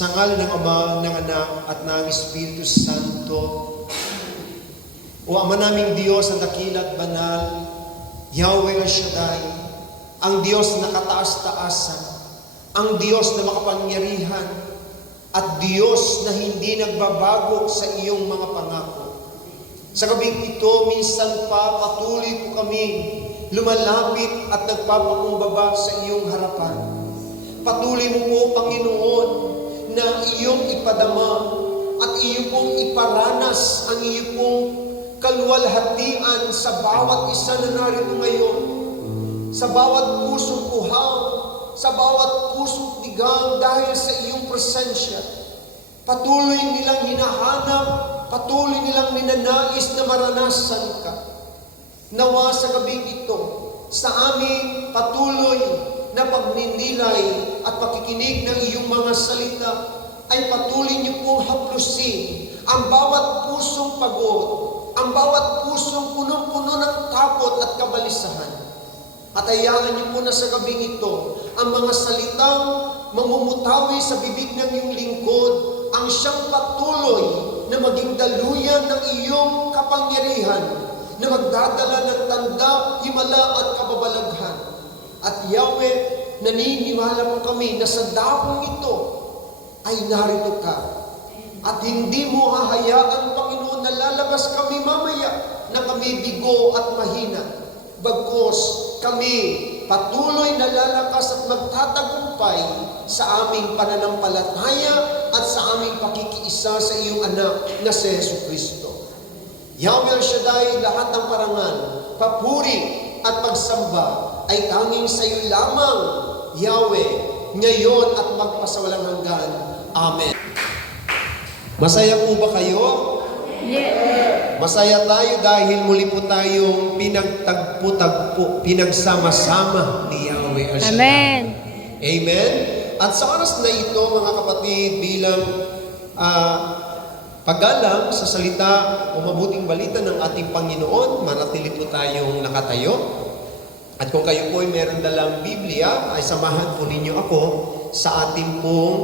Sa ngalan ng Ama, ng Anak, at ng Espiritu Santo. O Ama naming Diyos, ang dakila at banal, Yahweh El Shaddai, ang Diyos na kataas-taasan, ang Diyos na makapangyarihan, at Diyos na hindi nagbabago sa iyong mga pangako. Sa gabing ito, minsan pa patuloy po kami lumalapit at nagpapakumbaba sa iyong harapan. Patuloy mo po, Panginoon, na iyong ipadama at iyong pong iparanas ang iyong pong kaluwalhatian sa bawat isa na narito ngayon. Sa bawat pusong uhaw, sa bawat pusong digang dahil sa iyong presensya. Patuloy nilang hinahanap, patuloy nilang ninanais na maranasan ka. Nawa sa gabing ito, sa aming patuloy na pagninilay at pakikinig ng iyong mga salita, ay patuloy niyo pong haplusin ang bawat pusong pagod, ang bawat pusong punong-puno ng takot at kabalisahan. At hayaan niyo po na sa gabing ito, ang mga salitang mamumutawi sa bibig ng iyong lingkod, ang siyang patuloy na maging daluyan ng iyong kapangyarihan, na magdadala ng tanda, himala at kababalaghan. At Yahweh, naniniwala po kami na sa dakong ito ay narito ka. At hindi mo hahayaan, Panginoon, na lalabas kami mamaya na kami bigo at mahina. Bagkus kami patuloy na lalakas at magtatagumpay sa aming pananampalataya at sa aming pakikiisa sa iyong anak na si Jesucristo. Yahweh El Shaddai, lahat ng parangal, papuri at pagsamba ay tanging sa iyo lamang, Yahweh, ngayon at magpasawalang hanggan. Amen. Masaya po ba kayo? Yes. Masaya tayo dahil muli po tayong pinagtagpo-tagpo, pinagsama-sama ni Yahweh El Shaddai. Amen. Amen. At sa oras na ito, mga kapatid, bilang paggalang sa salita o mabuting balita ng ating Panginoon, manatili po tayong nakatayo. At kung kayo po ay meron dalang Biblia, ay samahan po ninyo ako sa ating pong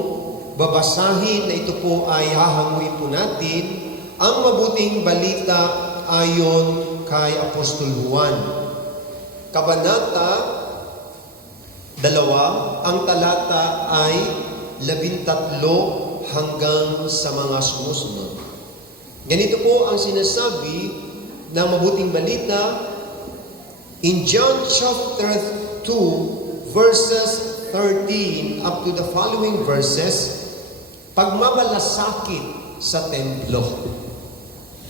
babasahin na ito po ay hahanguin po natin ang mabuting balita ayon kay Apostol Juan. Kabanata 2, ang talata ay 13 hanggang sa mga sumusunod. Ganito po ang sinasabi ng mabuting balita in John chapter 2 verses 13 up to the following verses, pagmamalasakit sa templo.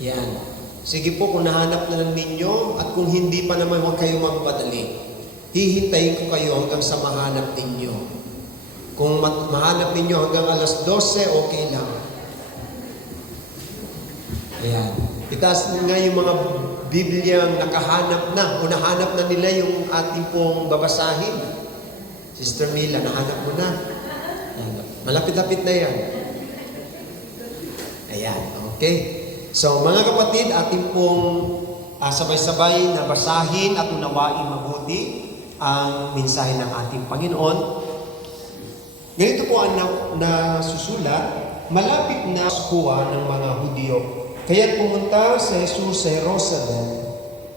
Yan. Sige po, kung nahanap na lang ninyo at kung hindi pa naman, huwag kayong magpadali. Hihintayin ko kayo hanggang sa mahanap ninyo. Kung mahanap ninyo hanggang alas 12, okay lang. Ayan. Itaas nga yung mga Bibliang nakahanap na o nahanap na nila yung ating pong babasahin. Sister Mila, nahanap mo na. Ayan. Malapit-lapit na yan. Ayan. Okay. So mga kapatid, ating pong sabay-sabay na basahin at unawain mabuti ang mensahe ng ating Panginoon. Ganito po ang nasusulat, malapit na Paskwa ng mga Hudyo. Kaya't pumunta si Jesus sa Jerusalem.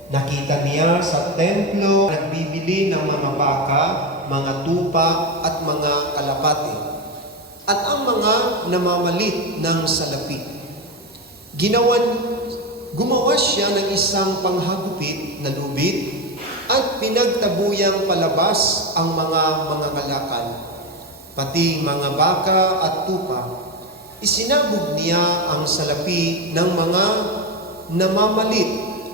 Nakita niya sa templo nagbibili ng mga baka, mga tupa at mga kalapati, at ang mga namamalit ng salapi. Gumawa siya ng isang panghagupit na lubid at pinagtabuyang palabas ang mga kalakal, pati mga baka at tupa. Isinabog niya ang salapi ng mga namamalit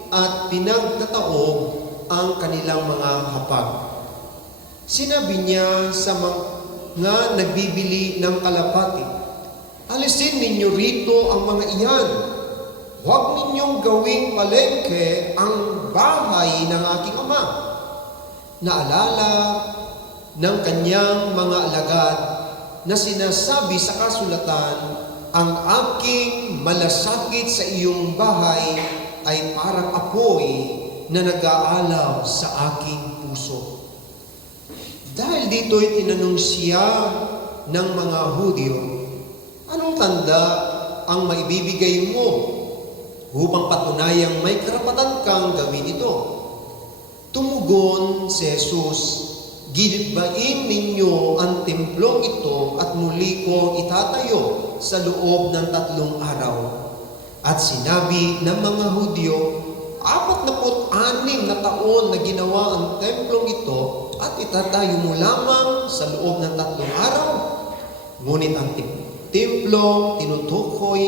at pinagtataob ang kanilang mga hapag. Sinabi niya sa mga nagbibili ng kalapati, alisin ninyo rito ang mga iyan. Huwag ninyong gawing palengke ang bahay ng aking ama. Naalala ng kanyang mga alagad na sinasabi sa kasulatan, ang aking malasakit sa iyong bahay ay parang apoy na nag-aalaw sa aking puso. Dahil dito'y tinanong siya ng mga Hudyo, Anong tanda ang maibibigay mo upang patunayang may karapatan kang gawin ito? Tumugon si Jesus, "Gibain ninyo ang templong ito at muli ko itatayo sa loob ng 3 araw." At sinabi ng mga Hudyo, 46 na taon na ginawa ang templong ito at itatayo mo lamang sa loob ng 3 araw. Ngunit ang templo tinutukoy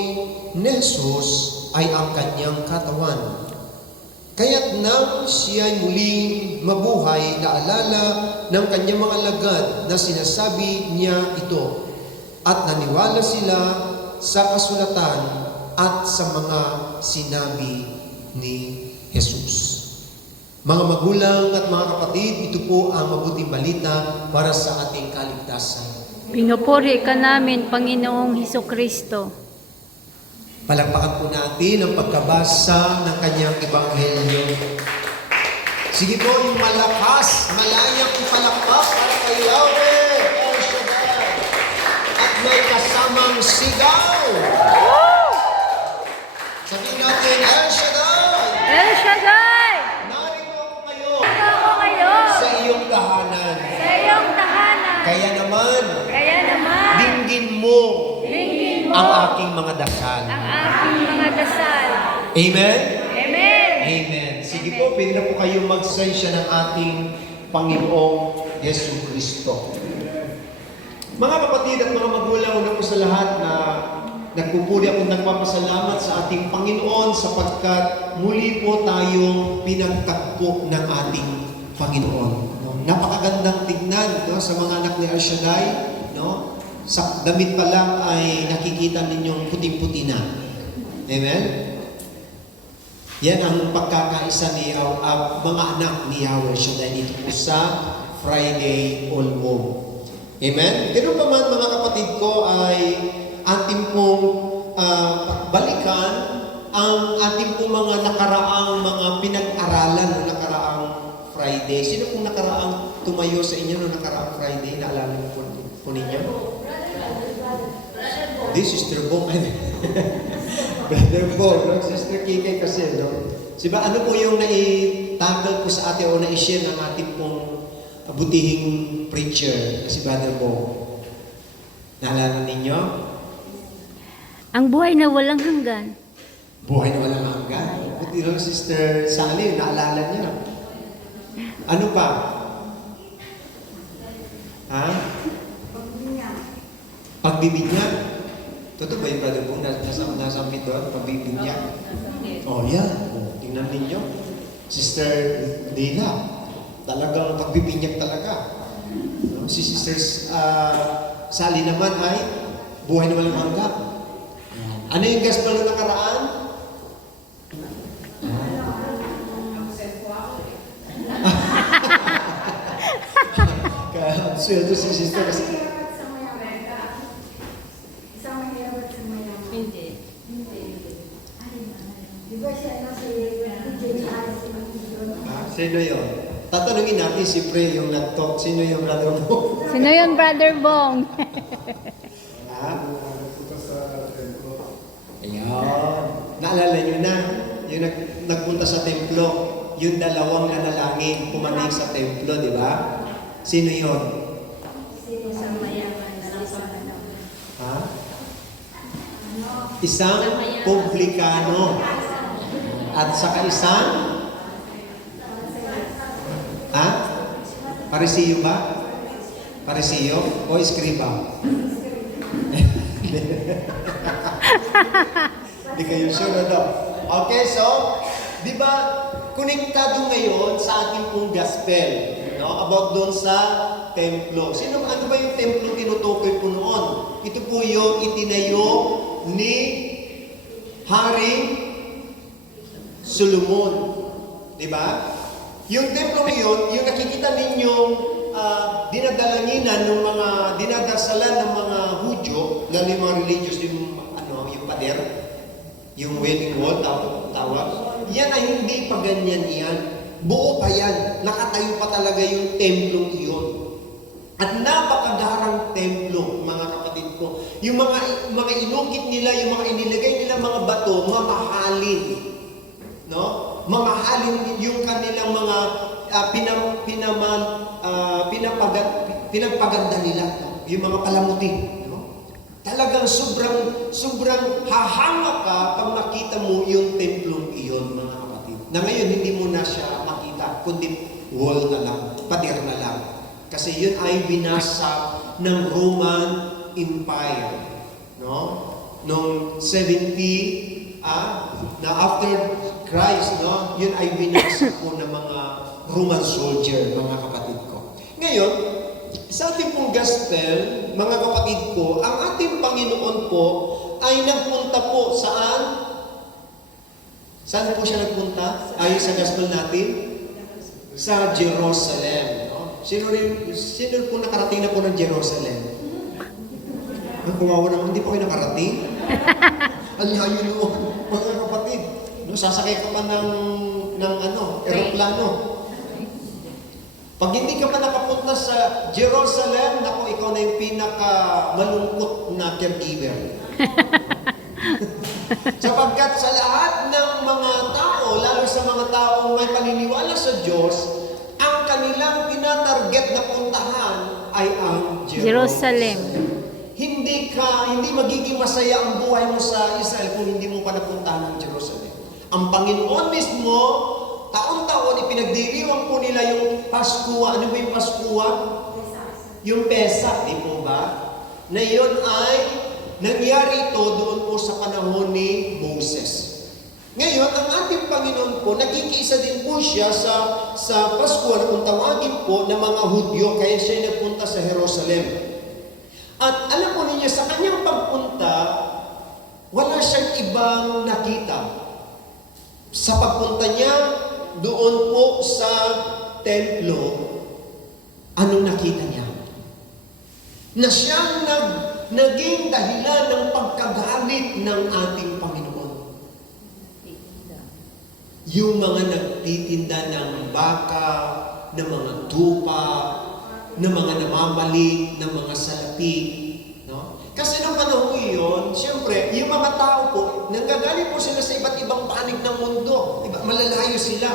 ni Jesus ay ang kanyang katawan. Kaya't nang siya'y muling mabuhay, naalala ng kanyang mga lagad na sinasabi niya ito, at naniwala sila sa kasulatan at sa mga sinabi ni Jesus. Mga magulang at mga kapatid, ito po ang mabuting balita para sa ating kaligtasan. Pinupuri ka namin, Panginoong Hesukristo. Palakpakan po natin ang pagkabasa ng kanyang ebanghelyo. Sige po, yung malakas, malayang palakpak para kay Yahweh, El Shaddai. At may kasamang sigaw. Sabihin natin, El Shaddai. El Shaddai! Narito ako kayo Ito ako kayo sa iyong tahanan. sa iyong tahanan. Kaya naman, Kaya naman, dinggin mo dinggin mo ang aking mga dasal. ang aking mga dasal. Amen? Amen! Amen. Sige po, pwede na po kayo magsensya ng ating Panginoong Yesu Kristo. Mga kapatid at mga magulang, una po sa lahat na nagpupuri ako, nagpapasalamat sa ating Panginoon sapagkat muli po tayong pinagtagpo ng ating Panginoon. No? Napakagandang tignan, no? Sa mga anak ni El Shaddai, no? Sa damit pa lang ay nakikita ninyong puting-puti na. Amen? Yan ang pagkakaisa ni mga anak ni Yahweh Shaddai dito po sa Friday Olmo. Amen? Pero pa man mga kapatid ko ay ating pong balikan ang ating pong mga nakaraang mga pinag-aralan no nakaraang Friday. Sino pong nakaraang tumayo sa inyo no nakaraang Friday? Naalala niyo po ninyo? This Sister Bong. Brother Bong, no? Sister Kike kasi, no? Siba, ano po yung nai-tackle ko sa atin o nai-share ng ating pong butihing preacher na si Brother Bong? Naalala ninyo? Ang buhay na walang hanggan. Buhay na walang hanggan. Buti lang, Sister Sally, naalala niya. Ano pa? Ha? Pagbibinyag. Totoo ba yung Brother Bong? Nasamit doon? Pagbibinyag. Oh, yan. Oh, tingnan ninyo. Sister Dina. Talagang pagbibinyag talaga. No? Si Sister Sally naman ay buhay na walang hanggan. Ano yung gospel na nakaraan? Kaya sweldo si sister kasi sino yun? Tatanungin natin si Pre yung nag-talk. Sino yung brother mo? Sino yun, Brother Bong? Ha? Ayan. Naalala nyo na, yung nagpunta sa templo, yung dalawang nanalangin, pumanig sa templo, di ba? Sino yun? Ha? Isang publikano. At saka isang? Ha? Parisiyo ba? Parisiyo? O iskriba? Hindi kayo sure, ano? Okay, so, di ba, konektado ngayon sa ating pong gospel, no? About doon sa templo. Ano ba yung templo tinutukoy po noon? Ito po yung itinayo ni Haring Solomon. Di ba? Yung templo yun, yung nakikita ninyong dinadalanginan ng mga, dinadasalan ng mga Hudyo, lalo yung mga religious, yung pader, yung wedding wall, tawag, yan ay hindi pa ganyan yan. Buo pa yan. Nakatayo pa talaga yung templong iyon. At napakagarang templo, mga kapatid ko. yung mga inukit nila, yung mga inilagay nila mga bato, mamahalin. No? Mamahalin yung kanilang mga pinagpaganda nila, no? Yung mga palamuti. No? Talagang sobrang hahanga ka pag makita mo yung templong iyon, mga kapatid. Na ngayon, hindi mo na siya makita, kundi wall na lang, pader na lang. Kasi yun ay binasa ng Roman Empire. No? Noong 70, na after Christ, no? Yun ay binasa po ng mga Roman soldier, mga kapatid ko. Ngayon, sa ating pong gospel, mga kapatid ko, ang ating Panginoon po ay nagpunta po saan? Saan po siya nagpunta? Ayon sa gospel natin? Sa Jerusalem. No? Sino po nakarating na po ng Jerusalem? Kumawa naman, hindi po kayo nakarating? Ang layo noon, mga kapatid. No, sasakay ka pa ng eroplano. Pag hindi ka pa nakapunta sa Jerusalem, naku, ikaw na yung pinaka-malungkot na caregiver. Sapagkat sa lahat ng mga tao, lalo sa mga taong may paniniwala sa Diyos, ang kanilang tinatarget na puntahan ay ang Jerusalem. Hindi magiging masaya ang buhay mo sa Israel kung hindi mo pa napuntahan ang Jerusalem. Ang Panginoon mismo, taon-taon ipinagdiriwang po nila yung Paskua. Ano ba yung Paskua? Yung Pesa, di po ba? Na yun ay nangyari ito doon po sa panahon ni Moses. Ngayon, ang ating Panginoon po, nagkikisa din po siya sa Pasko na kung tawagin po ng mga Hudyo, kaya siya nagpunta sa Jerusalem. At alam po ninyo, sa kanyang pagpunta, wala siyang ibang nakita. Sa pagpunta niya doon po sa templo, anong nakita niya? Na siyang naging dahilan ng pagkagalit ng ating Panginoon. Yung mga nagtitinda ng baka, ng mga tupa, ng mga namamali, ng mga salapi. No? Kasi nung panahon yun, siyempre, yung mga tao po, nanggagaling po sila sa iba't ibang panig ng mundo. Malalayo sila.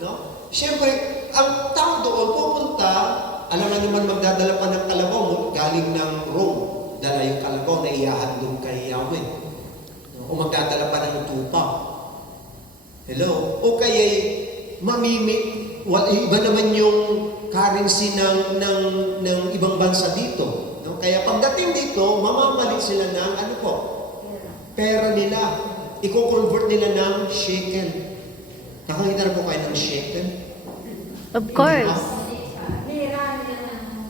No? Siyempre, ang tao doon pupunta, alam na naman magdadala pa ng kalabaw galing ng Rome. Dala yung kalabaw na iahandog kay Yahweh. O magdadala pa ng tupa. Hello? O kaya iba naman yung currency ng ibang bansa dito. No? Kaya pagdating dito, mamamalit sila ng pera nila. Iko-convert nila ng shekel. Nakakita na po kayo ng shekel? Of course.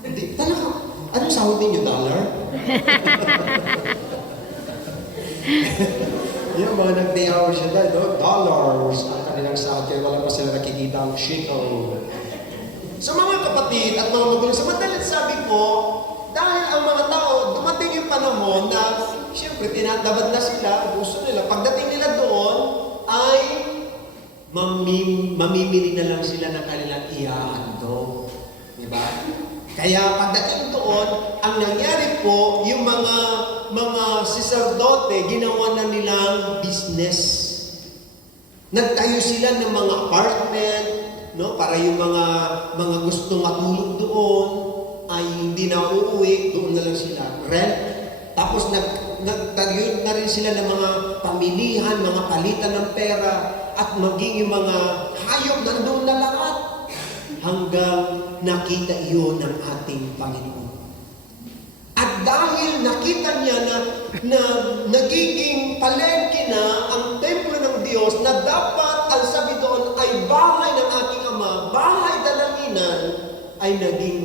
Hindi. Talaga. Anong sahod ninyo? $? Yung mga nag-day hour siya dahil, dollars ang kanilang sahod. Kaya wala pa sila nakikita ang shekel. Sa mga kapatid at mga magulang, sa madalit sabi ko, dahil ang mga tao, dumating yung panahon na, siyempre, tinatabad na sila, gusto nila. Pagdating nila doon, ay mamimili na lang sila ng kanilang ihahandog. Diba? Kaya pagdating doon, ang nangyari po, yung mga saserdote, ginawa na nilang business. Nagtayo sila ng mga apartment, no, para yung mga gustong matulog doon ay hindi na uuwi, doon na lang sila rent. Tapos nagtayo na rin sila ng mga pamilihan, mga palitan ng pera, at maging yung mga hayop nandoon na lahat hanggang nakita iyon ng ating Panginoon. At dahil nakita niya na nagiging palengke na ang templo ng Diyos, na dapat ang sabi doon ay bahay ng aking Ama, bahay dalanginan, ay naging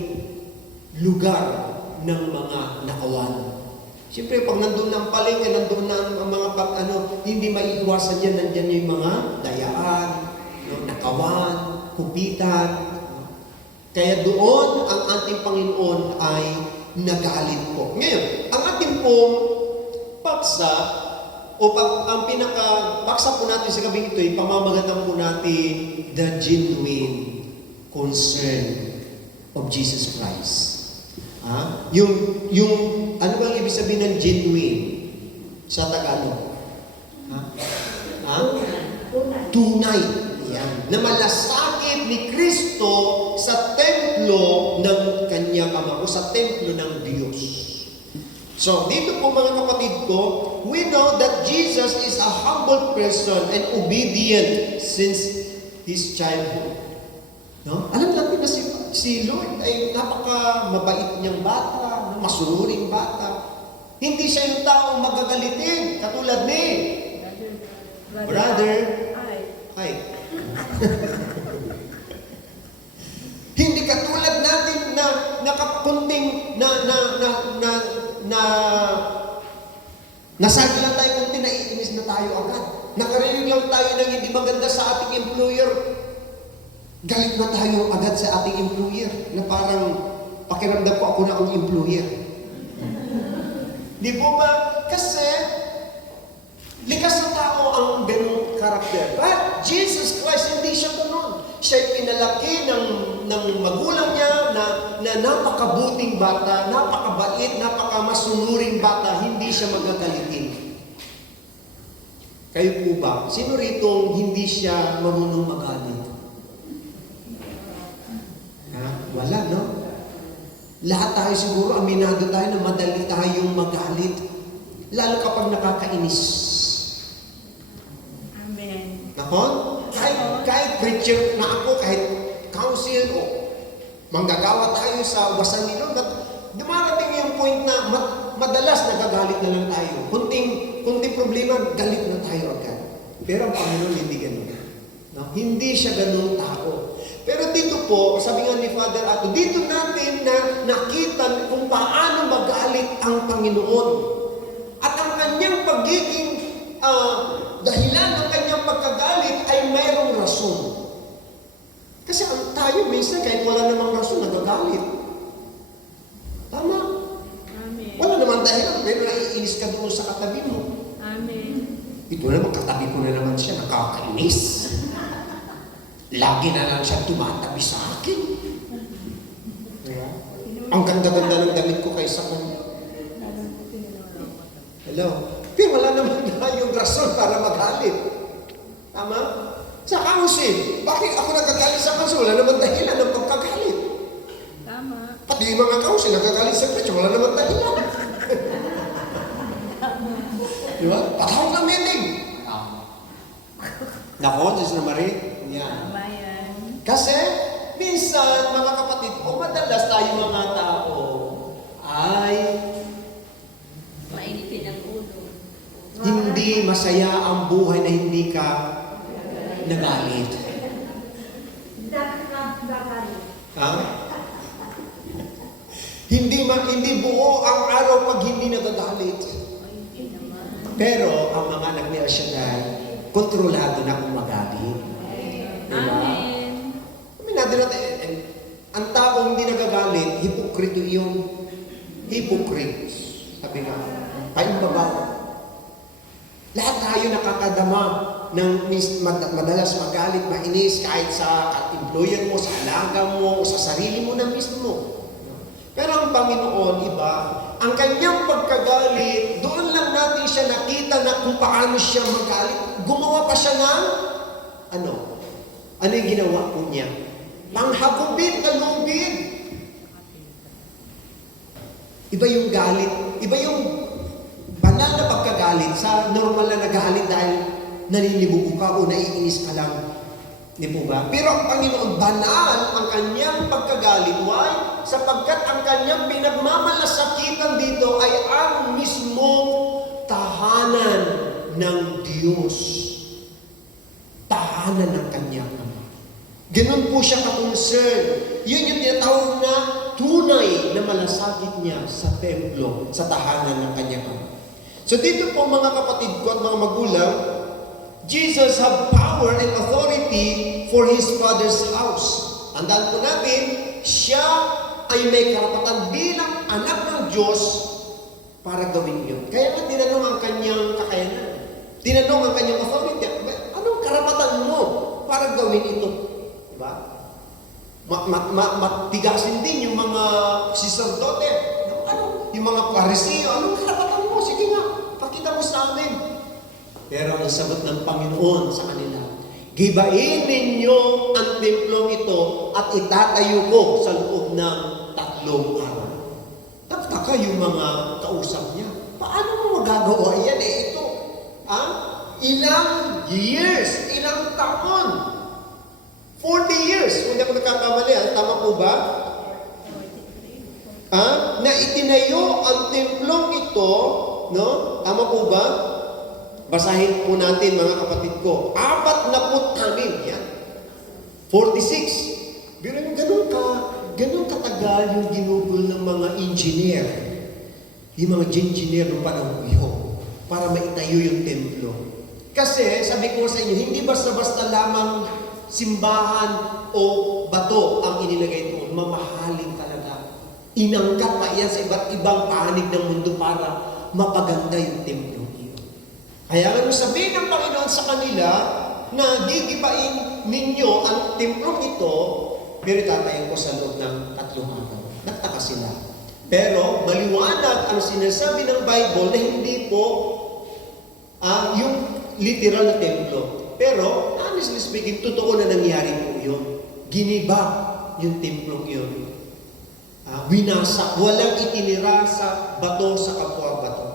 lugar ng mga nakawan. Siyempre, pag nandun ng palengke, nandun na ang mga hindi maiiwasan yan, nandyan yung mga dayaan, nakawan, kupitan. Kaya doon ang ating Panginoon ay nagalit po. Ngayon, ang ating pong paksa, ang pinaka-paksa po natin sa gabing ito, ay pamamagatan po natin the genuine concern of Jesus Christ. Yung, ano bang ibig sabihin ng genuine sa Tagalog? Tunay. Yan. Na malasakit ni Kristo sa templo ng kanyang Ama o sa templo ng Diyos. So, dito po mga kapatid ko, we know that Jesus is a humble person and obedient since his childhood. No? Alam natin na si Lord ay napaka-mabait niyang bata, masunuring bata. Hindi siya yung taong magagalitin, katulad ni Brother. Hi. Hindi katulad natin na nakakunting nasagi lang tayo kunti, naiinis na tayo agad. Nakarinig lang tayo ng hindi maganda sa ating employer. Galit na tayo agad sa ating employer na parang pakiramdam ko ako na ang employer. Di po ba? Kasi likas na tao ang ganung karakter. But Jesus Christ, hindi siya ganun. Siya'y pinalaki ng magulang niya na napakabuting bata, napakabait, napakamasunuring bata, hindi siya magagalitin. Kayo po ba? Sino rito hindi siya marunong magalit? Wala, no? Lahat tayo siguro, aminado tayo na madali tayong magalit. Lalo kapag nakakainis. Amen. Nakon? Kahit preacher na ako, kahit council o manggagawa tayo sa wasan ni Lord, dumarating yung point na madalas nagagalit na lang tayo. Kunting problema, galit na tayo agad. Pero ang Panginoon hindi ganun. No? Hindi siya ganun tao. Pero dito po, sabi nga ni Father Ato, dito natin na nakita kung paano magalit ang Panginoon. At ang kanyang pagiging dahilan ng kanyang pagkagalit ay mayroong rason. Kasi tayo minsan kahit wala namang rason, nagagalit. Tama? Amen. Wala namang dahilan, pero naiinis ka doon sa katabi mo. Amen. Ito naman, katabi ko na naman siya, nakakainis. Lagi na lang siya tumatabi sa akin. Diba? Ang ganda-ganda ng damit ko kaysa kanya. Hello? Pero wala naman yung rason para magalit. Tama? Sa council. Bakit ako nagagalit sa council? Wala naman dahilan ng pagkagalit. Tama. Pati yung mga council nagagalit sa preacher. Wala naman dahilan. Diba? Patawag ng meeting. Nako, Diyos na Marie. Yan. Tama yan. Kasi, minsan, mga kapatid ko, madalas tayo mga tao ay Mainitin ang ulo. hindi masaya ang buhay na hindi ka nagalit. Ha? Hindi buo ang araw pag hindi nagagalit. Ay, hindi naman. Pero, ang mga anak ni El Shaddai, kontrolado na kung magalit. Diba? Amen. Aminado natin, ang taong hindi nagagalit, hipokrito yun. Hypocrite. Sabi nga, paimbabaw. Lahat tayo nakakadama ng madalas magalit, mainis, kahit sa employer mo, sa alaga mo, o sa sarili mo na mismo. Pero ang Panginoon, iba, ang kanyang pagkagalit, doon lang natin siya nakita na kung paano siya magalit. Gumawa pa siya ng, ano yung ginawa po niya? Manghagupit na lubid. Iba yung galit, iba yung banal na pagkagalit sa normal na nagalit dahil naninibugo ka o naiinis ka lang. Di po ba? Pero ang Panginoon, banal ang kanyang pagkagalit. Why? Sapagkat ang kanyang pinagmamalasakitan dito ay ang mismong tahanan ng Diyos. Tahanan ng kanyang Ama. Ganun po siya ka-concern. Yun yung tinatawag na tunay na malasakit niya sa templo, sa tahanan ng kanyang Ama. So dito po mga kapatid ko at mga magulang, Jesus have power and authority for His Father's house. Tandaan po natin, siya ay may karapatan bilang anak ng Diyos para gawin yun. Kaya nga tinanong ang kanyang kakayanan. Tinanong ang kanyang authority. Anong karapatan mo para gawin ito? Diba? Matigasin din yung mga siserdote. Yung mga pariseo, anong karapatan mo? Sige nga, pakita mo sa amin. Pero ang sagot ng Panginoon sa kanila, gibain ninyo ang templong ito at itatayo ko sa loob ng 3 araw. Nagtaka yung mga kausap niya. Paano mo magagawa yan? Ito, ilang years, ilang taon? 40 years, kung hindi ako nagkakamali, tama po ba? Na itinayo ang templong ito, no? Tama po ba? Basahin po natin mga kapatid ko. 46, yan. 46. Pero yung ganun katagal yung ginugol ng mga engineer. Yung mga engineer ng panahon yun para maitayo yung templo. Kasi, sabi ko sa inyo, hindi basta-basta lamang simbahan o bato ang inilagay doon. Mamahalin talaga. Inangkat pa yan sa iba't ibang panig ng mundo para mapaganda yung templo iyon. Kaya nga sabihin ng Panginoon sa kanila na gigibain ninyo ang templong ito, pero tatayin ko sa loob ng 3 araw. Nagtaka sila. Pero maliwanag ang sinasabi ng Bible na hindi po yung literal na templo. Pero, honestly speaking, totoo na nangyari po yun. Giniba yung templong yun. Winasak. Walang itinira sa bato, sa kapwa bato.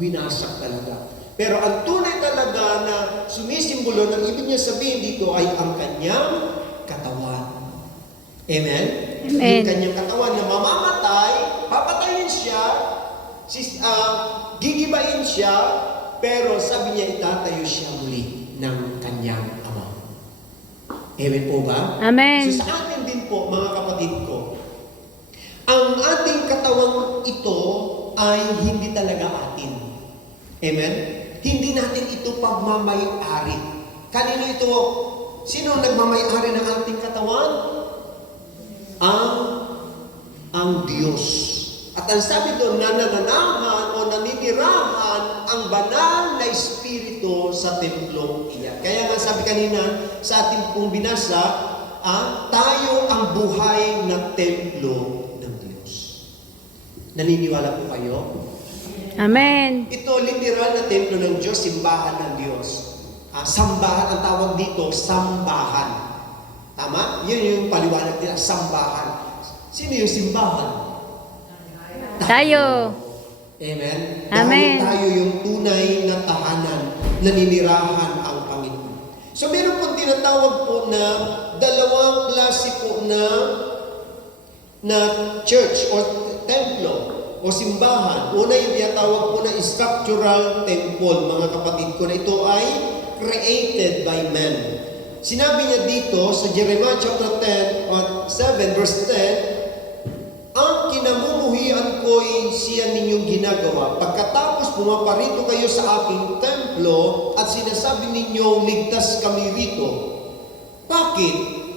Winasak talaga. Pero ang tunay talaga na sumisimbolo ng ibig niya sabihin dito ay ang kanyang katawan. Amen? Amen. Yung kanyang katawan na mamamatay, papatayin siya, gigibain siya, pero sabi niya itatayo siya muli ng kanyang ama. Amen po ba? Amen. So sa atin din po, mga kapatid ko, ang ating katawang ito ay hindi talaga atin. Amen? Hindi natin ito pagmamayari. Kanino ito? Sino nagmamayari ng ating katawan? Ang Diyos. At ang sabi doon, nanananahan o naninirahan ang banal na Espiritu sa templong iyan. Kaya nga sabi kanina sa ating pong binasa, tayo ang buhay na templo ng Diyos. Naniniwala po kayo? Amen. Ito literal na templo ng Diyos, simbahan ng Diyos. Sambahan, ang tawag dito, sambahan. Tama? Yun yung paliwanag nila, sambahan. Sino yung simbahan? Tayo. Amen? Amen. Dahil tayo yung tunay na tahanan, naninirahan ang Panginoon. So meron po tinatawag po na dalawang klase po na church o templo o simbahan. Una yung tinatawag po na structural temple, mga kapatid ko, na ito ay created by man. Sinabi niya dito sa Jeremiah chapter 10, 7 verse 10, ang kinamumuhian ko'y siya ninyong ginagawa. Pagkatapos pumaparito kayo sa aking templo at sinasabi ninyo, ligtas kami rito. Bakit?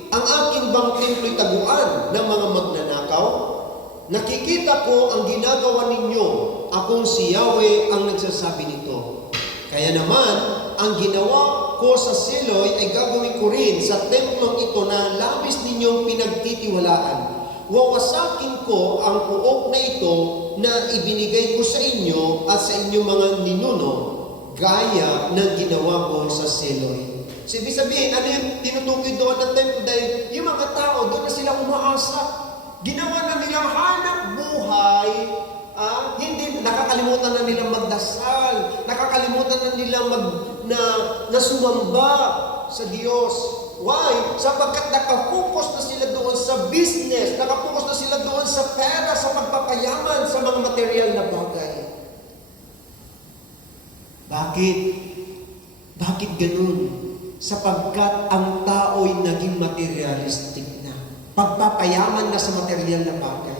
Ang aking bang templo'y taguan ng mga magnanakaw? Nakikita ko ang ginagawa ninyo. Akong si Yahweh ang nagsasabi nito. Kaya naman, ang ginawa ko sa Siloy ay gagawin ko rin sa templong ito na labis ninyong pinagtitiwalaan. Wawasakin ko ang puok na ito na ibinigay ko sa inyo at sa inyong mga ninuno, gaya ng ginawa ko sa Siloy. So, ibig sabihin, ano yung tinutukoy doon ng templo? Dahil yung mga tao, doon na sila umaasa. Ginawa na nilang hanap buhay, hindi, nakakalimutan na nilang magdasal, nakakalimutan na nilang na sumamba sa Diyos. Why? Sapagkat nakapokus na sila doon sa business, nakapokus na sila doon sa pera, sa pagpapayaman, sa mga material na bagay. Bakit? Bakit ganun? Sapagkat ang tao'y naging materialistic na. Pagpapayaman na sa material na bagay.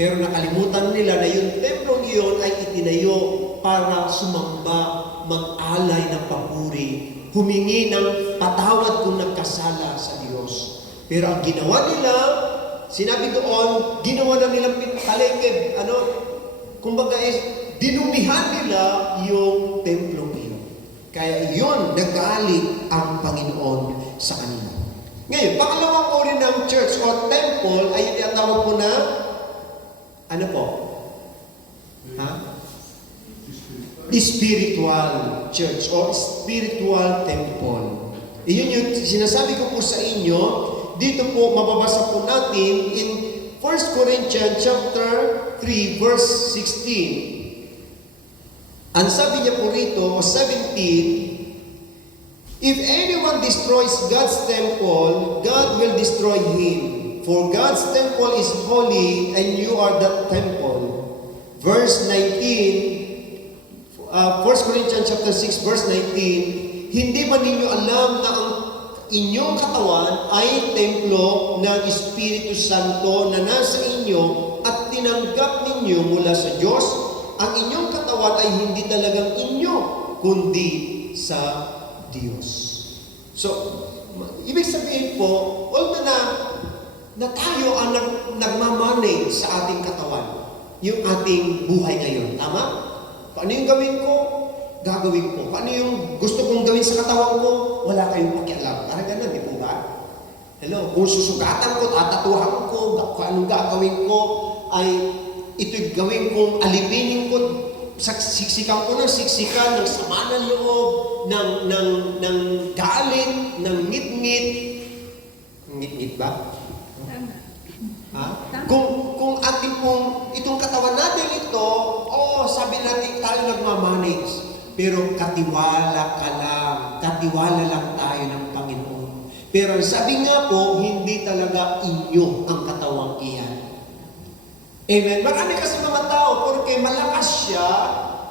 Pero nakalimutan nila na yung templong iyon ay itinayo para sumamba, mag-alay ng papuri, humingi ng patawad kung nagkasala sa Diyos. Pero ang ginawa nila, sinabi doon, ginawa na nilang pinakalikid, kumbaga dinumihan nila yung templong iyon. Kaya iyon, nagalit ang Panginoon sa kanila. Ngayon, pangalawang uri ng church o temple ay yung tinatawag po na, ano po? Ha? Spiritual church or spiritual temple. Iyon yung sinasabi ko po sa inyo, dito po mababasa po natin in 1 Corinthians chapter 3 verse 16. Ang sabi niya po rito, 17, if anyone destroys God's temple, God will destroy him. For God's temple is holy and you are the temple. Verse 19, 1 Corinthians chapter 6 verse 19, hindi ba ninyo alam na ang inyong katawan ay templo ng Espiritu Santo na nasa inyo at tinanggap ninyo mula sa Diyos? Ang inyong katawan ay hindi talagang inyo, kundi sa Diyos. So, ibig sabihin po, although na tayo ang nagmamanage sa ating katawan, yung ating buhay ngayon. Tama? Paano yung gawin ko? Gagawin ko. Paano yung gusto kong gawin sa katawan ko? Wala kayong pakialam. Parang ganun, di po ba? Hello? Kung susugatan ko, tatatuhan ko, kung anong gagawin ko, ay ito'y gawin kong alipinin ko, siksikan ko ng siksikan, ng sama ng loob, ng galit, ng ngit-ngit. Ngit-ngit ba? Tama. Ha? Kung ating pong itong katawan natin ito, sabi natin tayo nagmamanage. Pero katiwala ka lang. Katiwala lang tayo ng Panginoon. Pero sabi nga po, hindi talaga inyo ang katawang iyan. Amen. Marami kasi mga tao, porque malakas siya,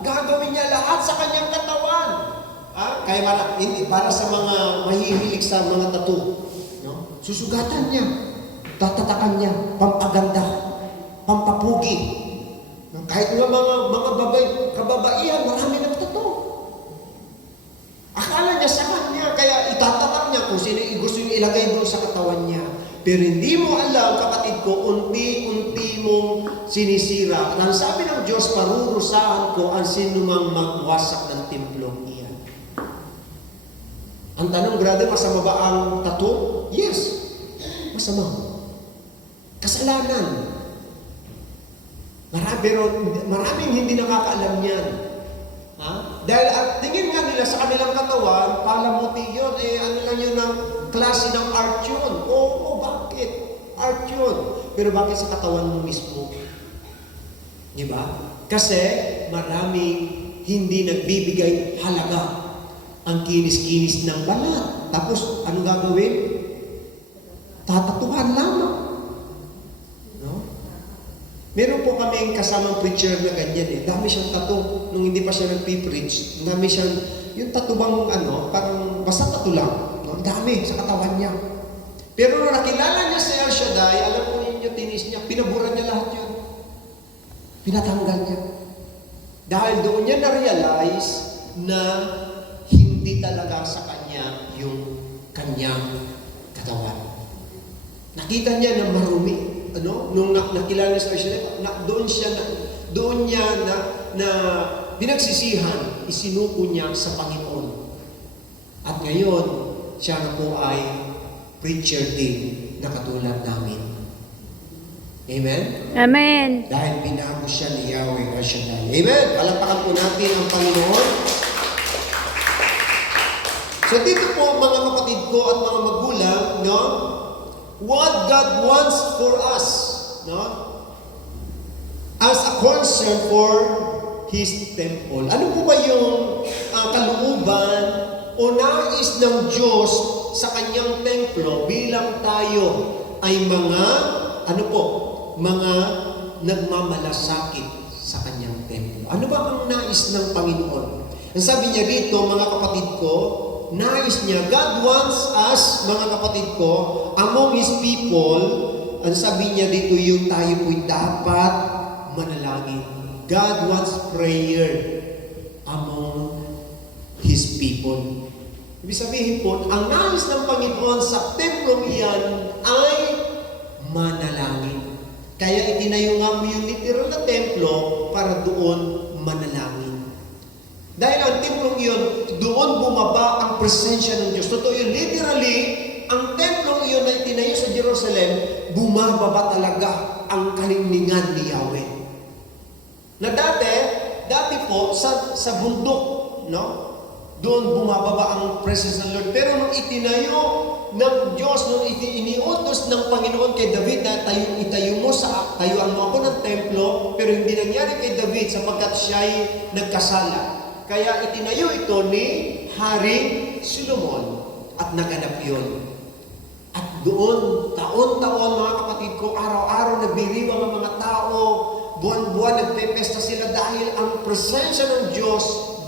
gagawin niya lahat sa kanyang katawan. Kaya hindi, para sa mga mahihilig sa mga tattoo, no? Susugatan niya, tatatakan niya, pampaganda, pampapugi. No? Kahit nga mga kababaihan, marami nagtattoo. Akala niya sa kanya, kaya itatatak niya kung sino gusto niya ilagay doon sa katawan niya. Pero hindi mo alam, kapatid ko, unti-unti mong sinisira. Ang sabi ng Diyos, parurusahan ko ang sinumang magwasak ng templong iyan. Ang tanong, brother, masama ba ang tattoo? Yes. Masama. Kasalanan. Maraming hindi nakakaalam yan. Dahil at tingin nga nila sa kanilang katawan, palamuti yun, ano lang yun ng klase ng art yun. Bakit? Art yun. Pero bakit sa katawan mo mismo? Di ba? Kasi maraming hindi nagbibigay halaga ang kinis-kinis ng balat. Tapos, ano gagawin? Tatatuhan lamang. No? Meron po kaming kasamang preacher na ganyan Dami siyang tattoo nung hindi pa siya nag-preach. Dami siyang, yung tattoo bang parang basta tattoo lang. No? Dami sa katawan niya. Pero nung nakilala niya si El Shaddai, alam po ninyo, tinis niya, pinabura niya lahat yun. Pinatanggal niya. Dahil doon niya na-realize na hindi talaga sa kanya yung kanyang katawan. Nakita niya na marumi. Nung nakilala niya sa El Shaddai, doon niya na pinagsisihan, isinuko niya sa Panginoon. At ngayon, siya na po ay preacher din na katulad namin. Amen? Amen. Dahil binago siya ni Yahweh El Shaddai. Amen? Palakpakan po natin ang Panginoon. So dito po mga kapatid ko at mga magulang, what God wants for us, as a concern for His temple. Ano po ba yung kalooban o nais ng Diyos sa kanyang templo bilang tayo ay mga mga nagmamalasakit sa kanyang templo? Ano ba ang nais ng Panginoon? Ang sabi niya rito, mga kapatid ko, nais niya, God wants us, mga kapatid ko, among His people, ang sabi niya dito, yung tayo po'y dapat manalangin. God wants prayer among His people. Ibig sabihin po, ang nais ng Panginoon sa templong iyan ay manalangin. Kaya itinayo nga mo yung literal na templo para doon manalangin. Dahil ang templong iyon, doon bumaba ang presensya ng Diyos. Totoo yun, literally, ang templong iyon Jerusalem, bumababa talaga ang kalingningan ni Yahweh. Na dati po, sa bundok, no? Doon bumababa ang presence ng Lord. Pero nung itinayo ng Diyos, nung iniutos ng Panginoon kay David na tayuan mo ako ng templo, pero hindi nangyari kay David sapagkat siya'y nagkasala. Kaya itinayo ito ni Haring Solomon at naganap yun. At doon, taon-taon mga kapatid ko, araw-araw nagbiriwang ang mga tao, buwan-buwan nagpepesta sila dahil ang presensya ng Diyos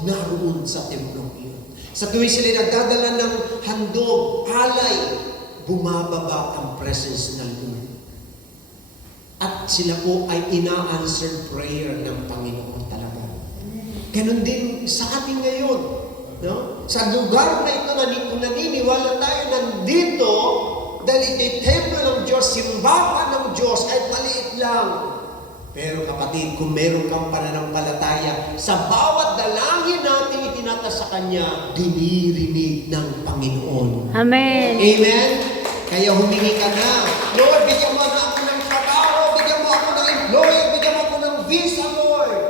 naroon sa templo yun. Sa tuwing sila nagdadala ng handog, alay, bumababa ang presence ng Lord. At sila po ay ina-answered prayer ng Panginoon talaga. Ganon din sa atin ngayon. No? Sa lugar na ito, kung naniniwala tayo nandito, dahil ito'y templo ng Diyos, simbahan ng Diyos, ay maliit lang. Pero kapatid, kung meron kang pananampalataya, sa bawat dalangin natin itinatas sa Kanya, dinirinig ng Panginoon. Amen. Amen? Kaya humingi ka na, Lord, bigyan mo na ako ng trabaho, bigyan mo ako ng employer, bigyan mo ako ng visa, Lord.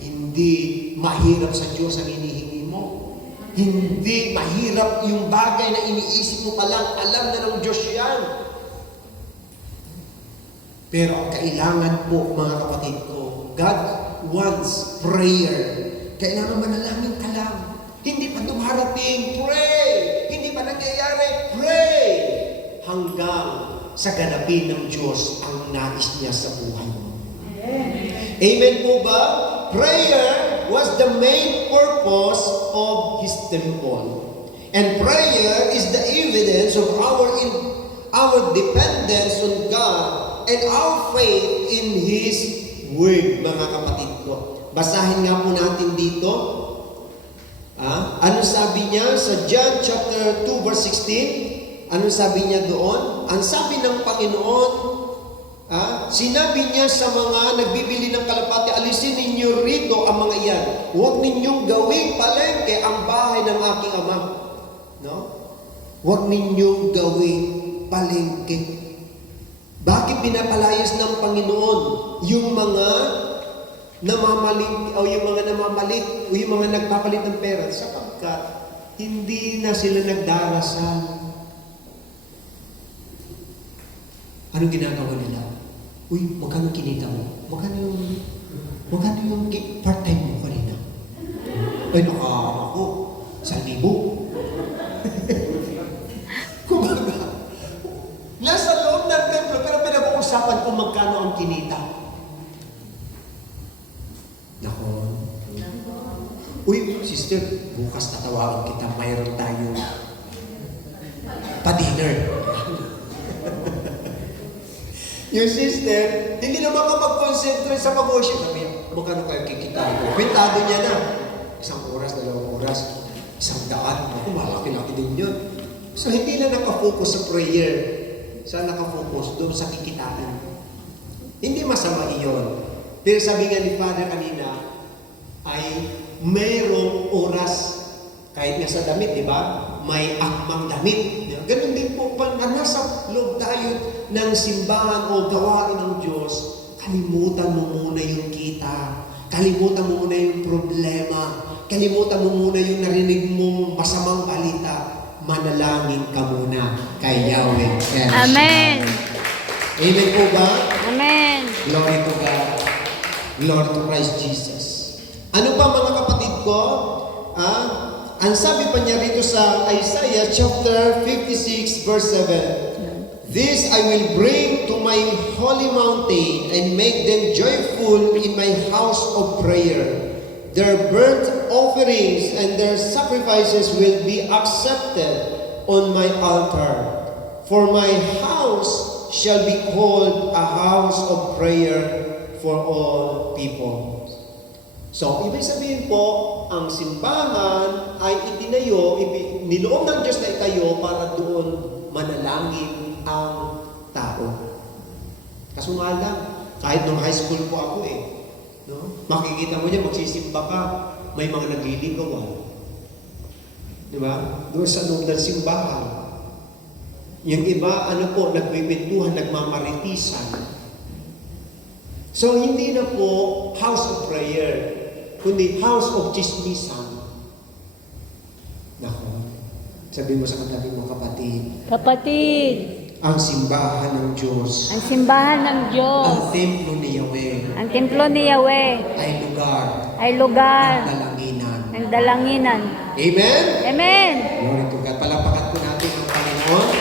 Hindi mahirap sa Diyos ang hinihingi mo. Hindi mahirap yung bagay na iniisip mo pa lang, alam na ng Diyos yan. Pero ang kailangan po, mga kapatid ko, God wants prayer. Kailangan manalangin ka lang. Hindi pa dumarating, pray. Hindi pa nangyayari, pray. Hanggang sa ganapin ng Diyos ang nais niya sa buhay mo. Amen po ba? Prayer was the main purpose of His temple. And prayer is the evidence of our dependence on God and our faith in His Word, mga kapatid ko. Basahin nga po natin dito. Ano sabi niya sa John chapter 2 verse 16? Ano sabi niya doon? Ang sabi ng Panginoon, sinabi niya sa mga nagbibili ng kalapati, alisin ninyo rito ang mga iyan. Huwag ninyong gawing palengke ang bahay ng aking ama. No? Huwag ninyong gawing palengke. Bakit pinapalayas ng Panginoon yung mga namamalit o yung mga nagpapalit ng pera? Sapagkat hindi na sila nagdarasal. Anong ginagawa nila? Uy, magkano kinita mo? Magkano yung part-time mo kanina? Ay, ako, 1,000. Kumbaga, nasa loob ng templo, pero pinag-uusapan kung magkano ang kinita. Nako. Uy, sister, bukas tatawagan kita, mayroon tayo pa-dinner. Yung sister, hindi naman kapag-concentrate sa pag-worship. Sabi niya, magkano kayo kikita ko? Pintado niya na. 1 oras, 2 oras, 100. Ako, malaki-laki din yun. So, hindi na nakafocus sa prayer. Saan nakafocus? Doon sa kikitain. Hindi masama iyon. Pero sabi nga ni Father kanina, ay mayroong oras. Kahit nga sa damit, di ba? May akmang damit. Ganun din po, pag nasa loob tayo ng simbahan o gawain ng Diyos, kalimutan mo muna yung kita. Kalimutan mo muna yung problema. Kalimutan mo muna yung narinig mong masamang balita. Manalangin ka muna kay Yahweh. Amen. Amen po ba? Amen. Glory to God. Glory to Christ Jesus. Ano pa mga kapatid ko? Ang sabi pa niya rito sa Isaiah chapter 56 verse 7. This I will bring to my holy mountain and make them joyful in my house of prayer. Their burnt offerings and their sacrifices will be accepted on my altar. For my house shall be called a house of prayer for all people. So, ibig sabihin po, ang simbahan ay itinayo, niloob ng Diyos na itayo para doon manalangin ang tao. Kaso nga lang, kahit nung high school po ako no? Makikita mo niya, magsisimba ka, may mga nagliligawan. Di ba? Doon sa loob ng simbahan. Yung iba, nagkikwentuhan, nagmamaritisan. So, hindi na po house of prayer, kundi house of chismisan. Nako, sabi mo sa katabi mo, kapatid, Kapatid, ang simbahan ng Diyos, ang simbahan ng ang Diyos, templo ni Yahweh, ang templo ni Yahweh, ay lugar ay lugar ng dalanginan. ng dalanginan. Amen? Amen! Glory to God. Palapakan po natin ang Panginoon.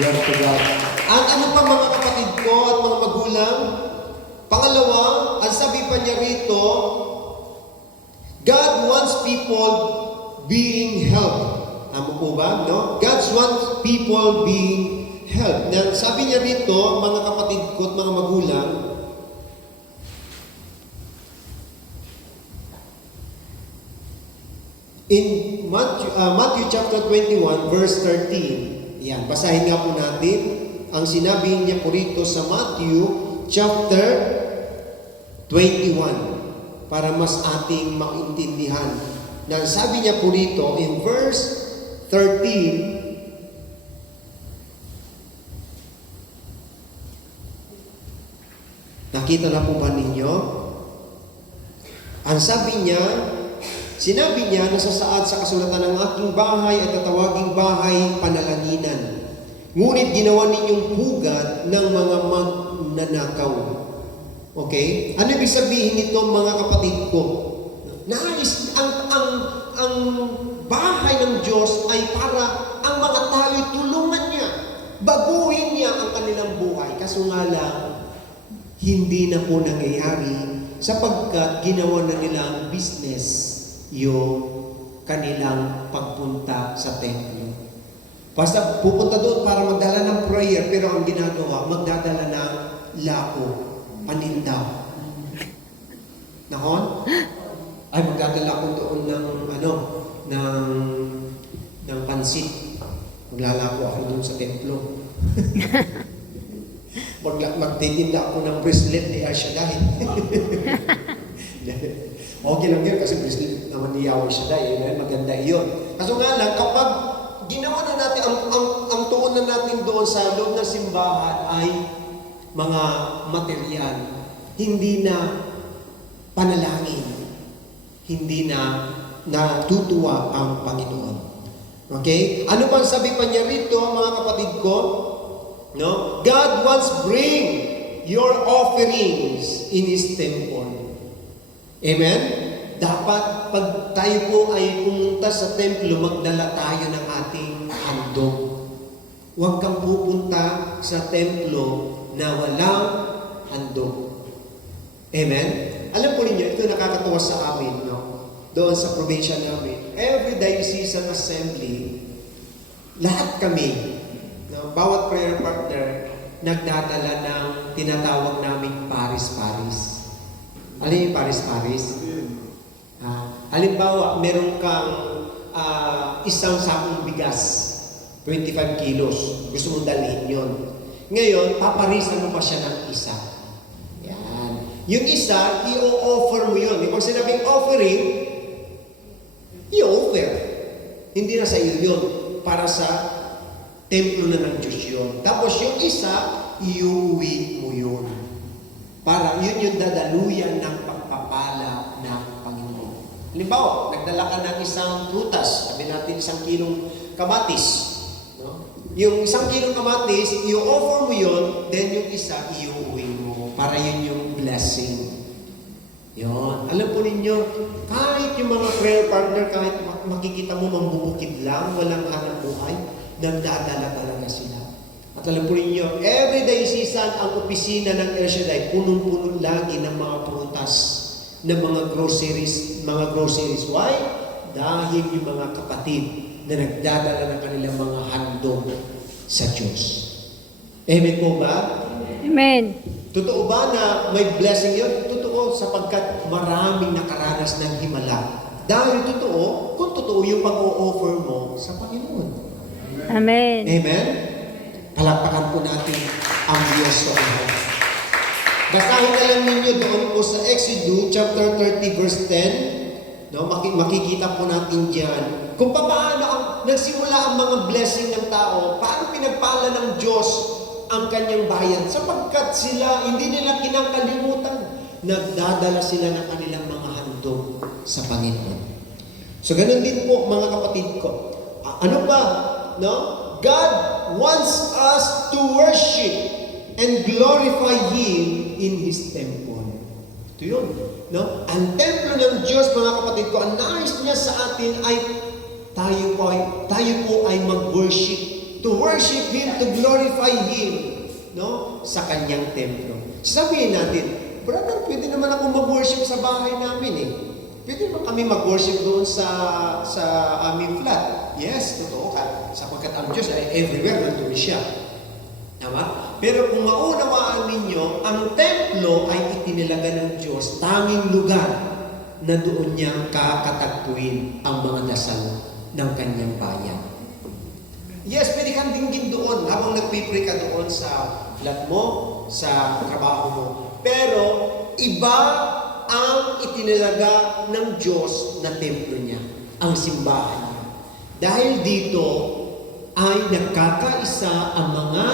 Glory to God. At ano pa mga kapatid ko at mga magulang? Pangalawa, ang sabi pa niya rito, God wants people being helped. Tama po ba? No? God wants people being helped. Na, sabi niya rito, mga kapatid ko at mga magulang, in Matthew chapter 21, verse 13, yan, basahin nga po natin ang sinabi niya po rito sa Matthew chapter 21 para mas ating maintindihan. Na sabi niya po rito in verse 13, nakita na po ba ninyo? Ang sabi niya, sinabi niya, nasasaad sa kasulatan ng aking bahay at tatawaging bahay panalanginan. Ngunit ginawa ninyong pugad ng mga magnanakaw. Okay? Ano ibig sabihin nito mga kapatid ko? Nais, ang bahay ng Diyos ay para ang mga tao tulungan niya. Baguhin niya ang kanilang buhay. Kaso nga lang, hindi na po nangyayari sapagkat ginawa na nilang business yung kanilang pagpunta sa templo. Basta pupunta doon para magdala ng prayer, pero ang ginagawa, magdadala ng lako, paninda. Nahon? Ay, magdadala ko doon ng pansit. Maglalako ako doon sa templo. Magtitinda ako ng bracelet ni Ashadai. Okay lang yun kasi bracelet naman ni Yahweh Shaddai. Maganda yun. Kaso nga lang, kapag ginawa na natin, ang tuon na natin doon sa loob ng simbahan ay mga material. Hindi na panalangin. Hindi na natutuwa ang Panginoon. Okay? Ano bang sabi pa niya rito, mga kapatid ko? No? God wants bring your offerings in His temple. Amen? Dapat pag tayo po ay pumunta sa templo, magdala tayo ng ating handog. Huwag kang pupunta sa templo na walang handog. Amen? Alam po ninyo, ito nakakatuwa sa amin, no? Doon sa probinsya namin. Every diocesan assembly, lahat kami, no? Bawat prayer partner, nagdadala ng tinatawag naming paris-paris. Alam yung paris-paris? Halimbawa, meron kang isang sakong bigas, 25 kilos. Gusto mong dalhin yun. Ngayon, paparisan mo pa siya ng isa. Yan. Yung isa, i-offer mo yun. Pag sinabing offering, i-offer. Hindi na sa iyo yun. Para sa templo na ng Diyos yun. Tapos yung isa, iuwi mo yun. Para yun yung dadaluyan ng pagpapala ng Panginoon. Halimbawa, nagdala ka ng isang prutas, sabi natin 1 kilong kamatis. No? Yung 1 kilong kamatis, i-offer mo yun, then yung isa, iuwi mo. Para yun yung blessing. Yun. Alam po ninyo, kahit yung mga prayer partner, kahit makikita mo mambubukid lang, walang hanap buhay, nagdadala talaga sila. At alam po ninyo, everyday season, ang opisina ng El Shaddai, punong-puno lagi ng mga prutas, ng mga groceries. Why? Dahil yung mga kapatid na nagdadala ng kanilang mga handog sa Diyos. Amen po ba? Amen. Totoo ba na may blessing yun? Totoo, sapagkat maraming nakaranas ng himala. Dahil totoo, kung totoo yung pag-o-offer mo sa Panginoon. Amen. Amen? Palakpakan po natin ang Diyos sa lahat. Basahin na lang ninyo doon po sa Exodus chapter 30 verse 10. No, makikita po natin diyan Kung paano nagsimula ang mga blessing ng tao, paano pinagpala ng Diyos ang kanyang bayan? Sapagkat sila, hindi nila kinakalimutan, nagdadala sila ng kanilang mga handog sa Panginoon. So, ganun din po mga kapatid ko. Ano ba? No? God wants us to worship and glorify Him in His temple. Ito yun. No? Ang templo ng Diyos, mga kapatid ko, ang nais niya sa atin ay tayo po ay mag-worship. To worship Him, to glorify Him, no? Sa kanyang templo. Sabihin natin, brother, pwede naman ako mag-worship sa bahay namin eh. Pwede naman kami mag-worship doon sa aming flat. Yes, totoo ka. Sapagkat ang Diyos ay everywhere, nandun siya. Tama? Pero kung maunawaan ninyo, ang templo ay itinilaga ng Diyos, tanging lugar na doon niya kakatagpuin ang mga dasal ng kanyang bayan. Yes, pwede kang dinggin doon habang nagpipray ka doon sa flat mo, sa trabaho mo. Pero iba ang itinilaga ng Diyos na templo niya, ang simbahan niya. Dahil dito ay nagkakaisa ang mga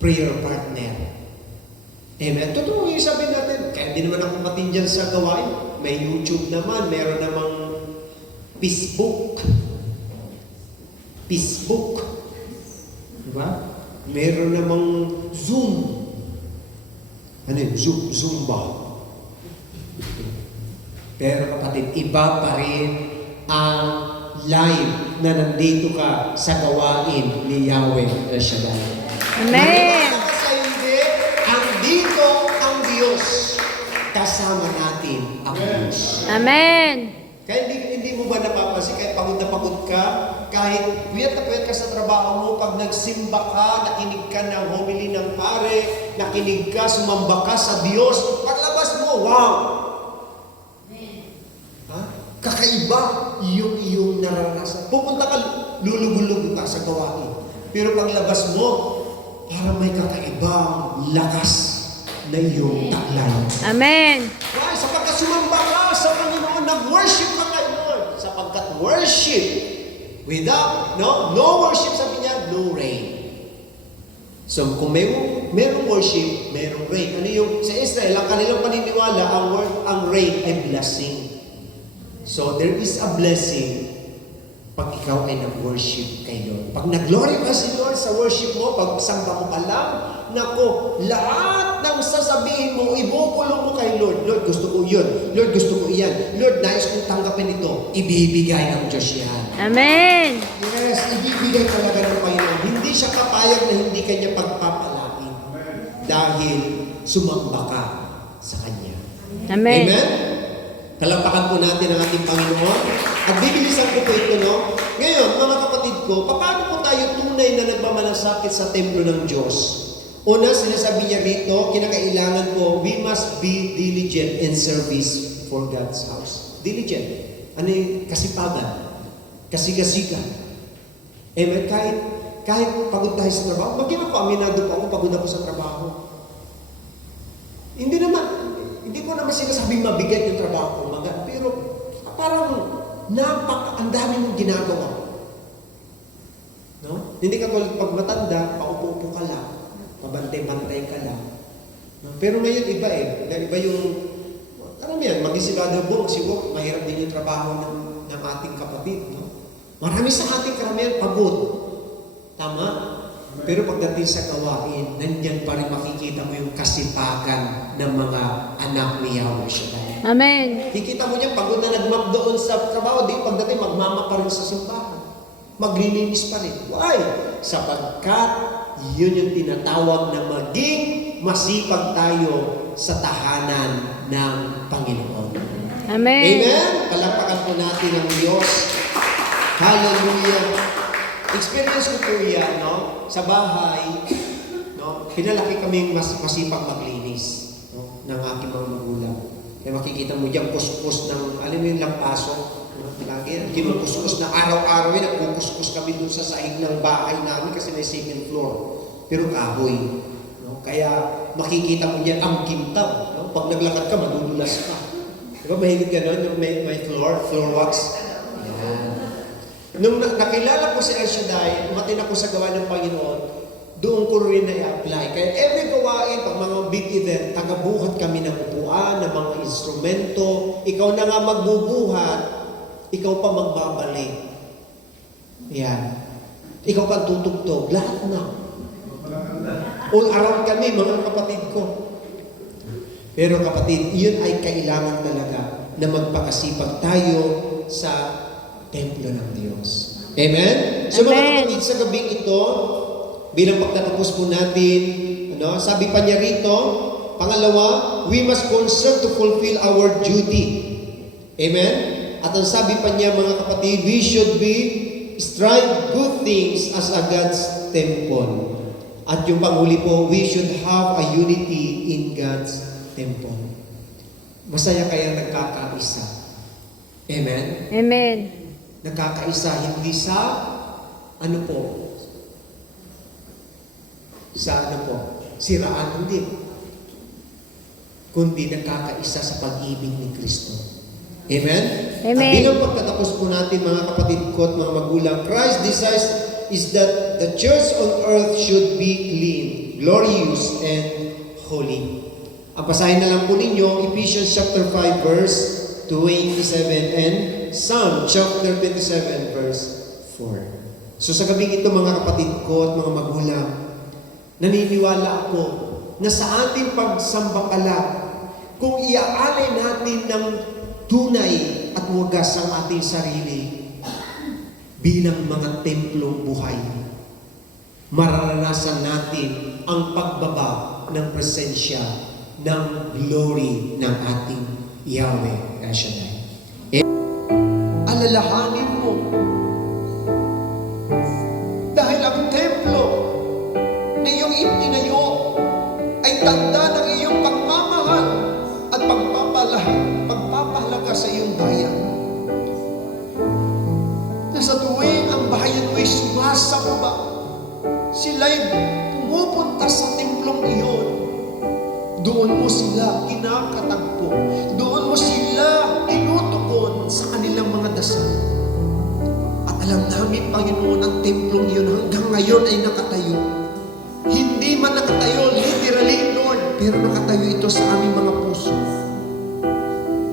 prayer partner. Amen. Totoo yung sabi natin, kaya hindi naman ako matindyan sa gawain. May YouTube naman, meron namang Facebook. Diba? Meron namang Zoom. Ano yun? Zumba. Pero kapatid, iba pa rin ang live na nandito ka sa gawain ni Yahweh El Shaddai. Amen. Sa hindi, andito ang Diyos. Kasama natin ang Diyos. Amen. Kaya hindi mo ba napapansin, kahit pagod na pagod ka, kahit puyat na puyat ka sa trabaho mo, pag nagsimba ka, nakinig ka ng homily ng pare, nakinig ka, sumamba ka sa Diyos, paglabas mo, wow! Ha? Kakaiba yung iyong naranasan. Pupunta ka, lulugulog ka sa gawain. Pero paglabas mo, para may kakaibang lakas na iyong taklay. Amen. Why? Sapagkat sumamba ka sa Panginoon, nag-worship ka kay Lord. Sapagkat worship, without, no worship, sabi niya, no rain. So, kung merong worship, merong rain. Ano yung, sa Israel, ang kanilang paniniwala, ang rain ay blessing. So, there is a blessing pag ikaw ay nag-worship kay Lord. Pag nag-glorify si Lord sa worship mo, pag samba mo ka lang, nako, lahat ng sasabihin mo, ibukulong mo kay Lord. Lord, gusto ko yun. Lord, gusto ko iyan. Lord, nais kong tanggapin ito. Ibibigay ng Diyos yan. Amen. Yes, ibibigay talaga ng Panginoon. Hindi siya kapayag na hindi kanya pagpapalain. Dahil sumamba ka sa Kanya. Amen. Amen? Palampakan po natin ang ating Panginoon. At bibilisan ko po ito, no? Ngayon, mga kapatid ko, paano po tayo tunay na nagmamalasakit sa templo ng Diyos? Una, sinasabi niya rito, kinakailangan po, we must be diligent in service for God's house. Diligent. Ano yung kasipagan? Kasigasigan. Amen? Kahit pagod tayo sa trabaho, maging ako, aminado po ako, pagod ako sa trabaho. Hindi ko naman sinasabing mabigat yung trabaho ko, pero parang ang dami mong ginagawa. No? Hindi ka tulad pag matanda, paupo-upo ka lang, pabantay-bantay ka lang. No? Pero ngayon iba iba yung, alam yan, mag-isigado mo, siguro mahirap din yung trabaho ng ating kapatid. No? Marami sa ating karamihan pagod. Tama? Pero pagdating sa gawain, nandiyan pa rin makikita mo yung kasipagan ng mga anak ni Yahweh Shaddai. Amen. Kikita mo niya, pagod na nagmap doon sa trabaho, di pagdating magmama pa rin sa simbahan. Maglilinis pa rin. Why? Sapagkat yun yung tinatawag na maging masipag tayo sa tahanan ng Panginoon. Amen. Amen? Palapakan po natin ang Diyos. Hallelujah. Experience ko po yan, no? Sa bahay, no? Pinalaki kaming masipag maglinis, no? Ng aking mga magulang. Kaya makikita mo dyan, kuskus ng, alam mo yung lampaso, no? Lagi, kinukuskus na araw-araw yun, nagkukuskus kami dun sa sahig ng bahay namin kasi may second floor. Pero kahoy, no? Kaya makikita mo dyan, ang kintab, no? Pag naglakad ka, madudulas ka. Diba, mahilig ka nun, yung may floor wax? Yan. Nung nakilala ko si El Shaddai, umatin ako sa gawa ng Panginoon, doon ko rin na-apply. Kaya every gawain, pag mga big event, tagabuhat kami ng upuan, ng mga instrumento. Ikaw na nga magbubuhat, ikaw pa magbabalik. Yan. Ikaw pa tutugtog. Lahat na. All around kami, mga kapatid ko. Pero kapatid, yun ay kailangan talaga na magpakasipag tayo sa templo ng Diyos. Amen? So mga Amen. kapatid, sa gabing ito, bilang pagtatapos po natin, sabi pa niya rito, pangalawa, we must concern to fulfill our duty. Amen? At ang sabi pa niya, mga kapatid, we should strive good things as a God's temple. At yung panghuli po, we should have a unity in God's temple. Masaya kaya nagkakaisa. Amen? Amen. Nagkakaisa, hindi sa, siraan, hindi. Kundi nagkakaisa sa pag-ibig ni Kristo. Amen? Amen. At bilang pagkatapos po natin, mga kapatid ko at mga magulang, Christ desires is that the church on earth should be clean, glorious, and holy. Ang basahin na lang po ninyo, Ephesians chapter 5 verse 27 and Psalm chapter 27 verse 4. So sa gabing ito, mga kapatid ko at mga magulang, naniniwala ako na sa ating pagsambakala, kung iaalay natin ng tunay at wagas ang ating sarili bilang mga templong buhay, mararanasan natin ang pagbaba ng presensya ng glory ng ating Yahweh El Shaddai. Alalahanin mo, dahil ang templo na iyong itinayo ay tanda ng iyong pagmamahal at pagpapahalaga sa iyong bayan. Na sa tuwing ang bayan mo'y sumasamba, sila'y pumupunta sa templong iyon. Doon mo sila kinakatagpo. Doon mo sila tinutukon sa kanilang mga dasal. At alam namin, Panginoon, ang templong iyon hanggang ngayon ay nakatayo. Hindi man nakatayo literally, Lord, pero nakatayo ito sa aming mga puso.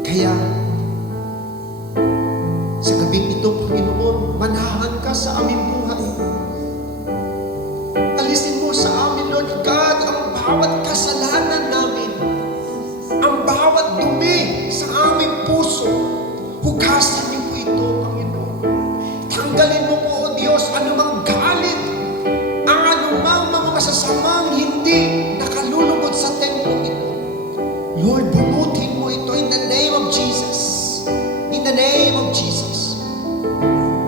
Kaya, sa gabing ito, Panginoon, manahan ka sa aming buhay. Alisin mo sa amin, Lord God, ang bawat kasalanan namin, ang bawat dumi sa aming puso. Hugasan niyo po ito, Panginoon. Tanggalin mo po, O Diyos, anumang galit, ang anumang mga masasamang hindi nakalulugod sa templong ito. Lord, bunutin mo ito in the name of Jesus. In the name of Jesus.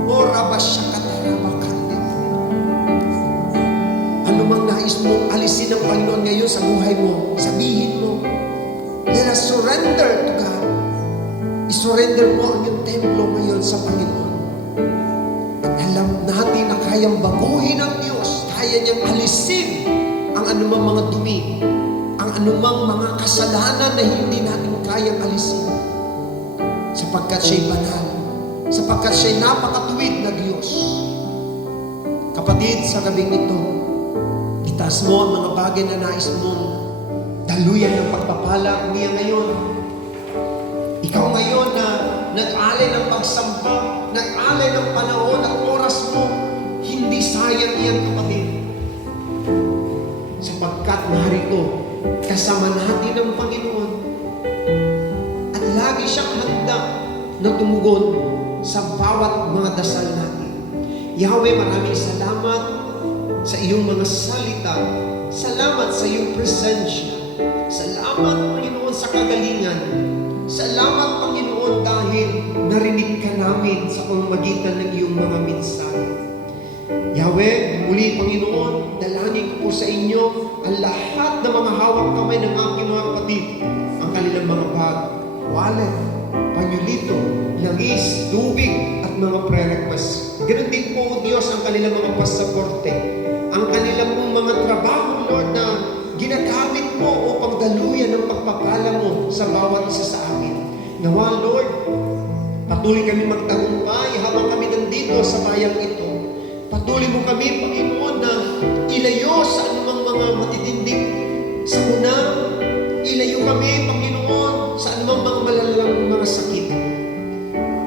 O Rabashakatarabakande. Anumang nais mo alisin ng Panginoon ngayon sa buhay mo, sabihin mo, let us surrender to God. I-surrender mo ang iyong templo ngayon sa Panginoon. At alam natin na kayang baguhin ng Diyos, kaya niyang alisin ang anumang mga dumi, ang anumang mga kasalanan na hindi natin kayang alisin. Sapagkat siya'y banal, sapagkat siya'y napakatuwid na Diyos. Kapatid, sa gabing ito, itaas mo ang mga bagay na nais mong daluyan ng pagpapala niya ngayon. Ikaw ngayon na nag-alay ng pagsampa, nag-alay ng panahon at oras mo, hindi sayang iyan, kapatid. Sapagkat narito, kasama natin ang Panginoon at lagi siyang handa na tumugon sa bawat mga dasal natin. Yahweh, maraming salamat sa iyong mga salita. Salamat sa iyong presensya. Salamat, Panginoon, sa kagalingan. Salamat, Panginoon, dahil narinig ka namin sa pamamagitan ng iyong mga mensahe. Yahweh, muli, Panginoon, dalangin ko po sa inyo ang lahat ng mga hawak kamay ng aking mga kapatid, ang kanilang mga bag, wallet, panyulito, langis, tubig, at mga prayer requests. Ganun din po, O Diyos, ang kanilang mga pasaporte, ang kanilang pong mga trabaho, Lord, na ginagamit mo upang daluyan ng pagpapala mo sa bawat isa sa amin. Nawa, Lord, Patuloy kami magtagumpay habang kami nandito sa bayang ito. Patuloy mo kami, Panginoon, na ilayo sa anumang mga matitinding sakuna. Ilayo kami, Panginoon, sa anumang mga malalalang mga sakit.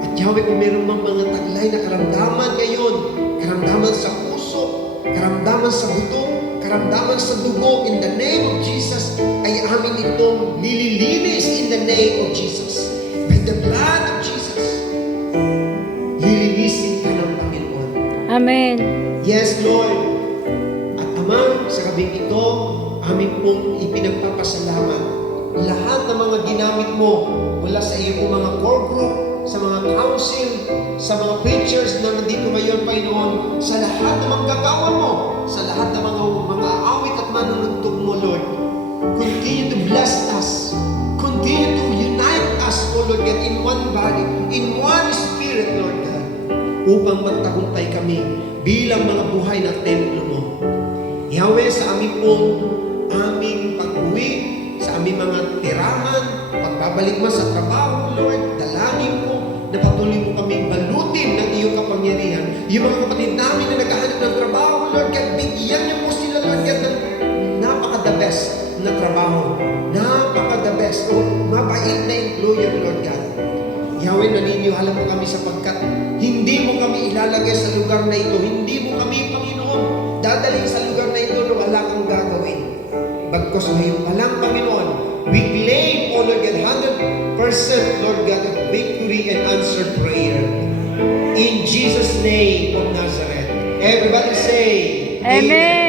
At Yahweh, kung meron mang mga taglay na karamdaman ngayon, karamdaman sa puso, karamdaman sa buto, karamdaman sa dugo, in the name of Jesus, ay amin itong nililinis in the name of Jesus. By the blood of Jesus, lilinisin ka ng Panginoon. Amen. Yes, Lord. At Ama, sa gabing ito, amin pong ipinagpapasalamat lahat ng mga ginamit mo mula sa iyong mga core group, sa mga council, sa mga preachers na nandito ngayon, Panginoon, sa lahat ng mga gagawa mo, sa lahat ng mga awit at manunugtog mo, Lord. Continue to bless us. Continue to unite us, O Lord God, in one body, in one spirit, Lord God, upang magtagumpay kami bilang mga buhay na templo mo. Yahweh, sa aming pag-uwi, sa aming mga tirahan, pagbabalik mo sa trabaho, Lord, dalangin mo na patuloy mo kaming balutin ng iyong kapangyarihan. Yung mga kapatid namin na naghahanap ng trabaho, Lord God, bigyan niyo po sila, Lord God, ng napaka-the best na trabaho. Napaka-the best. O mabait na employer, Lord God. Yahweh, naniniwala mo kami sapagkat hindi mo kami ilalagay sa lugar na ito. Hindi mo kami, Panginoon, dadalhin sa lugar na ito na wala kang gagawin. Bagkos ngayon pa lang, Panginoon, we claim, O Lord God, 100%, Lord God, of victory and answered prayer. In Jesus' name of Nazareth. Everybody say, Amen.